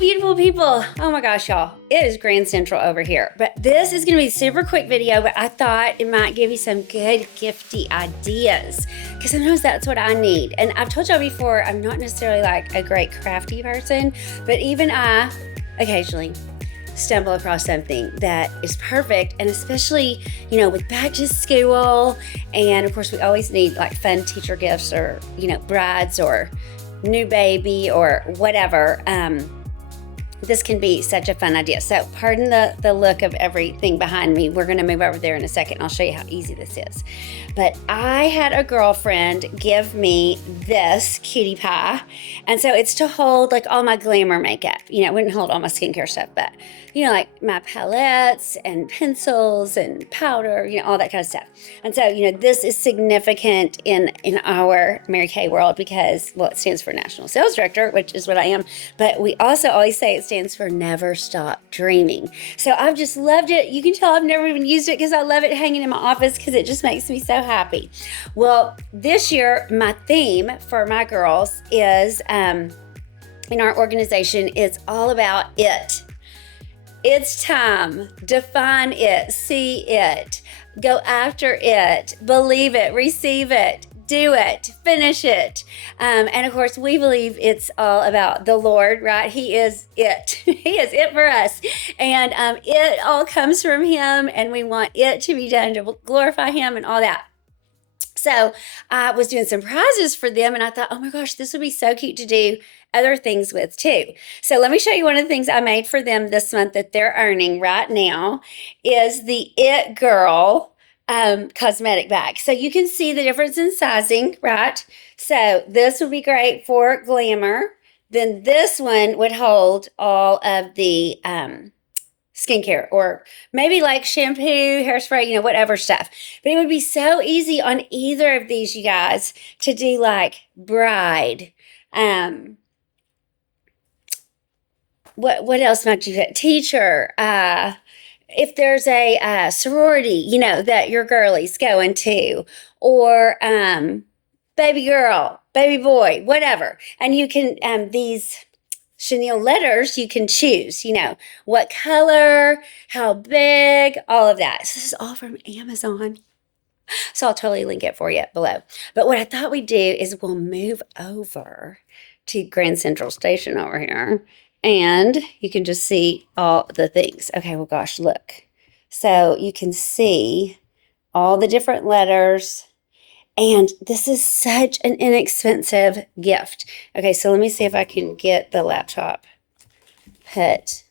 beautiful people. Oh my gosh, y'all. It is Grand Central over here. But this is going to be a super quick video, but I thought it might give you some good gifty ideas because sometimes that's what I need. And I've told y'all before, I'm not necessarily like a great crafty person, but even I occasionally stumble across something that is perfect. And especially, with back to school. And of course, we always need like fun teacher gifts or, brides or new baby or whatever. This can be such a fun idea. So pardon the look of everything behind me. We're going to move over there in a second. I'll show you how easy this is. But I had a girlfriend give me this cutie pie. And so it's to hold like all my glamour makeup. It wouldn't hold all my skincare stuff, but like my palettes and pencils and powder, all that kind of stuff. And so, this is significant in our Mary Kay world because, well, it stands for National Sales Director, which is what I am. But we also always say it stands for Never Stop Dreaming. So I've just loved it. You can tell I've never even used it because I love it hanging in my office because it just makes me so happy. Well, this year, my theme for my girls is, in our organization, is all about it. It's time. Define it. See it. Go after it. Believe it. Receive it. Do it. Finish it. And of course, we believe it's all about the Lord, right? He is it. He is it for us. And it all comes from Him, and we want it to be done to glorify Him and all that. So I was doing some prizes for them, and I thought, oh my gosh, this would be so cute to do other things with too. So let me show you one of the things I made for them this month that they're earning right now is the It Girl cosmetic bag. So you can see the difference in sizing, right? So this would be great for glamour. Then this one would hold all of the skincare or maybe like shampoo, hairspray, whatever stuff. But it would be so easy on either of these, you guys, to do like bride. What else might you get? Teacher. If there's a sorority, that your girlie's going to, or baby girl, baby boy, whatever. And you can, these chenille letters, you can choose, what color, how big, all of that. So this is all from Amazon. So I'll totally link it for you below. But what I thought we'd do is we'll move over to Grand Central Station over here. And you can just see all the things. Okay, well, gosh, look. So you can see all the different letters. And this is such an inexpensive gift. Okay, so let me see if I can get the laptop put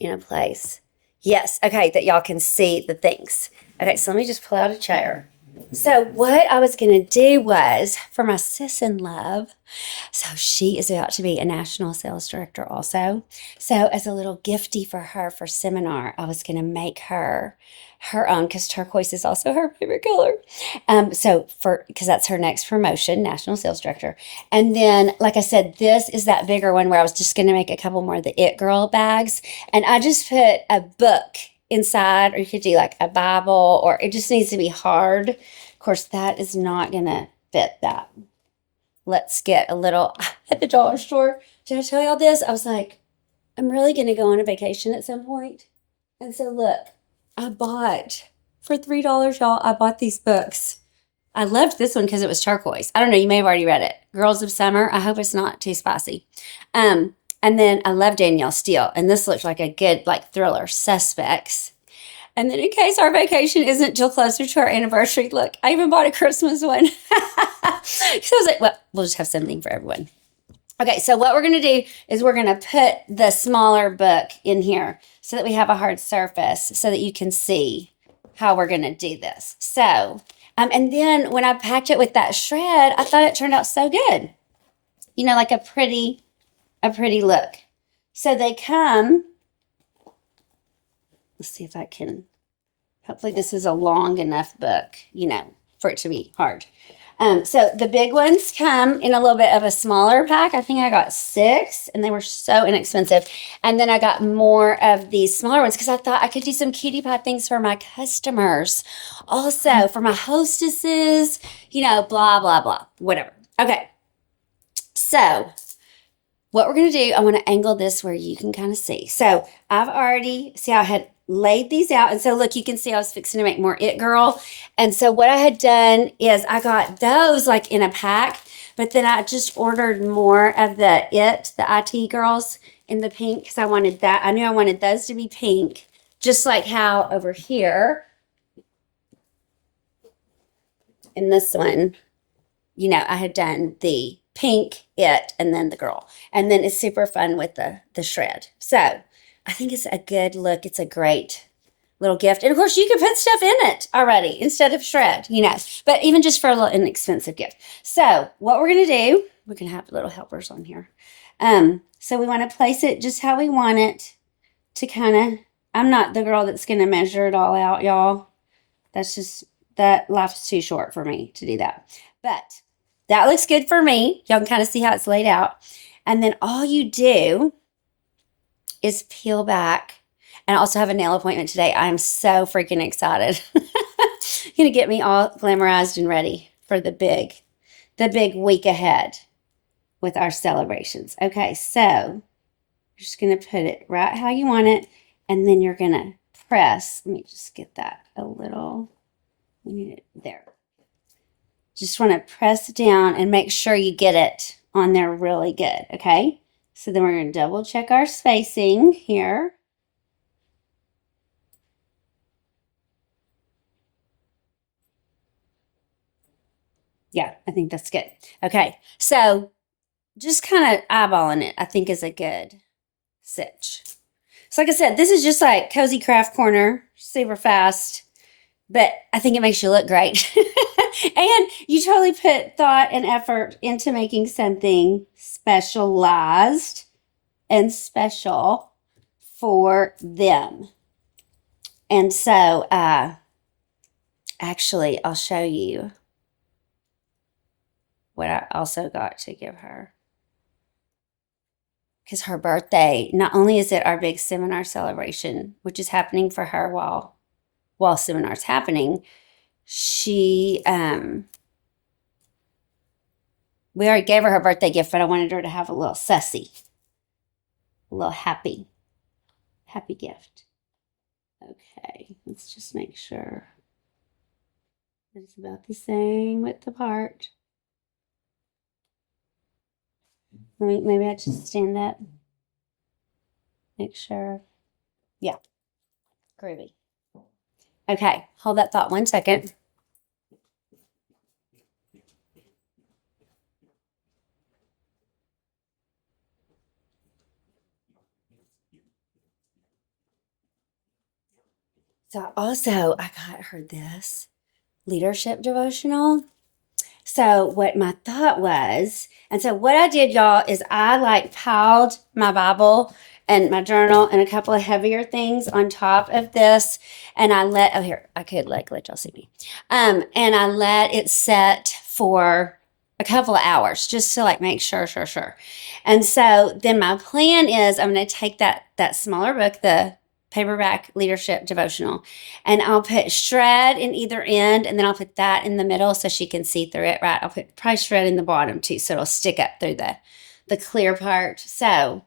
in a place. Yes, okay, that y'all can see the things. Okay, so let me just pull out a chair. So what I was going to do was, for my sis in love, so she is about to be a national sales director also. So as a little gifty for her for seminar, I was going to make her own, because turquoise is also her favorite color. Because that's her next promotion, national sales director. And then, like I said, this is that bigger one where I was just going to make a couple more of the It Girl bags. And I just put a book inside, or you could do like a Bible, or it just needs to be hard. Of course, that is not going to fit that. Let's get a little, at the dollar store. Did I tell y'all this? I was like, I'm really going to go on a vacation at some point. And so look, I bought, for $3, y'all, I bought these books. I loved this one because it was turquoise. I don't know, you may have already read it. Girls of Summer. I hope it's not too spicy. And then I love Danielle Steele. And this looks like a good thriller, Suspects. And then in case our vacation isn't till closer to our anniversary, look, I even bought a Christmas one. So I was like, well, we'll just have something for everyone. Okay, so what we're going to do is we're going to put the smaller book in here so that we have a hard surface so that you can see how we're going to do this. So, and then when I packed it with that shred, I thought it turned out so good. Like a pretty look. So they come, let's see if I can, hopefully this is a long enough book, for it to be hard. So the big ones come in a little bit of a smaller pack. I think I got 6 and they were so inexpensive. And then I got more of these smaller ones because I thought I could do some cutie pie things for my customers. Also for my hostesses, blah, blah, blah, whatever. Okay. So what we're going to do, I want to angle this where you can kind of see. So I've already, see how I had laid these out. And so look, you can see I was fixing to make more It Girl. And so what I had done is I got those like in a pack, but then I just ordered more of the IT girls in the pink because I wanted that. I knew I wanted those to be pink, just like how over here in this one, you know, I had done the pink and then the girl, and then it's super fun with the shred. So I think it's a good look. It's a great little gift, and of course you can put stuff in it already instead of shred, you know, but even just for a little inexpensive gift. So what we're going to do, we can have little helpers on here. So we want to place it just how we want it to kind of, I'm not the girl that's going to measure it all out, y'all. That's just, that life's too short for me to do that. But that looks good for me. Y'all can kind of see how it's laid out. And then all you do is peel back. And I also have a nail appointment today. I'm so freaking excited. Gonna get me all glamorized and ready for the big week ahead with our celebrations. Okay, so you're just gonna put it right how you want it, and then you're gonna press. Let me just get that a little. We need it there. Just want to press down and make sure you get it on there really good, okay? So then we're going to double check our spacing here. Yeah, I think that's good. Okay, so just kind of eyeballing it, I think is a good stitch. So like I said, this is just like Cozy Craft Corner, super fast, but I think it makes you look great. And you totally put thought and effort into making something specialized and special for them. And so, actually, I'll show you what I also got to give her. Because her birthday, not only is it our big seminar celebration, which is happening for her while seminar's happening, she, we already gave her birthday gift, but I wanted her to have a little sussy, a little happy gift. Okay, let's just make sure it's about the same width apart. Maybe I just stand up. Make sure. Yeah, groovy. Okay, hold that thought 1 second. So also, I got her this leadership devotional. So what my thought was, and so what I did, y'all, is I like piled my Bible and my journal and a couple of heavier things on top of this, and I let, oh here, I could like let y'all see me. And I let it set for a couple of hours just to like make sure. And so then my plan is I'm going to take that smaller book, the paperback leadership devotional, and I'll put shred in either end, and then I'll put that in the middle so she can see through it, right? I'll put probably shred in the bottom too, so it'll stick up through the clear part. So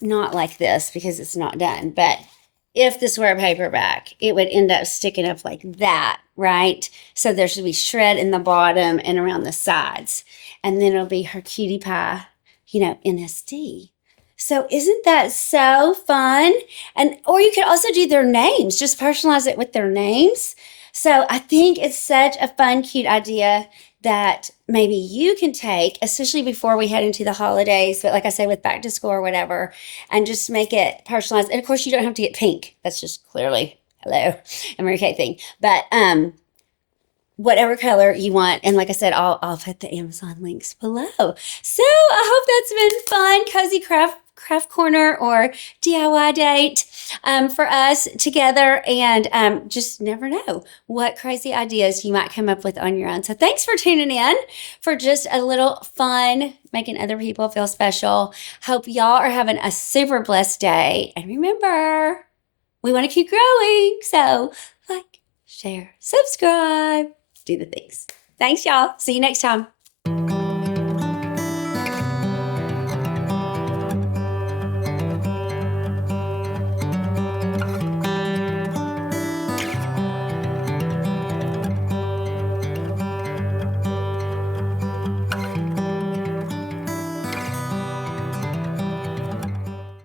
not like this because it's not done, but if this were a paperback, it would end up sticking up like that, right? So there should be shred in the bottom and around the sides, and then it'll be her cutie pie, you know, NSD. So isn't that so fun? And or you could also do their names, just personalize it with their names. So I think it's such a fun, cute idea that maybe you can take, especially before we head into the holidays, but like I say, with back to school or whatever, and just make it personalized. And of course, you don't have to get pink. That's just clearly, hello, a Mary Kay thing. But whatever color you want. And like I said, I'll put the Amazon links below. So I hope that's been fun. Cozy craft corner or DIY date for us together, and just never know what crazy ideas you might come up with on your own. So thanks for tuning in for just a little fun, making other people feel special. Hope y'all are having a super blessed day, and remember, we want to keep growing. So like, share, subscribe, do the things. Thanks, y'all. See you next time.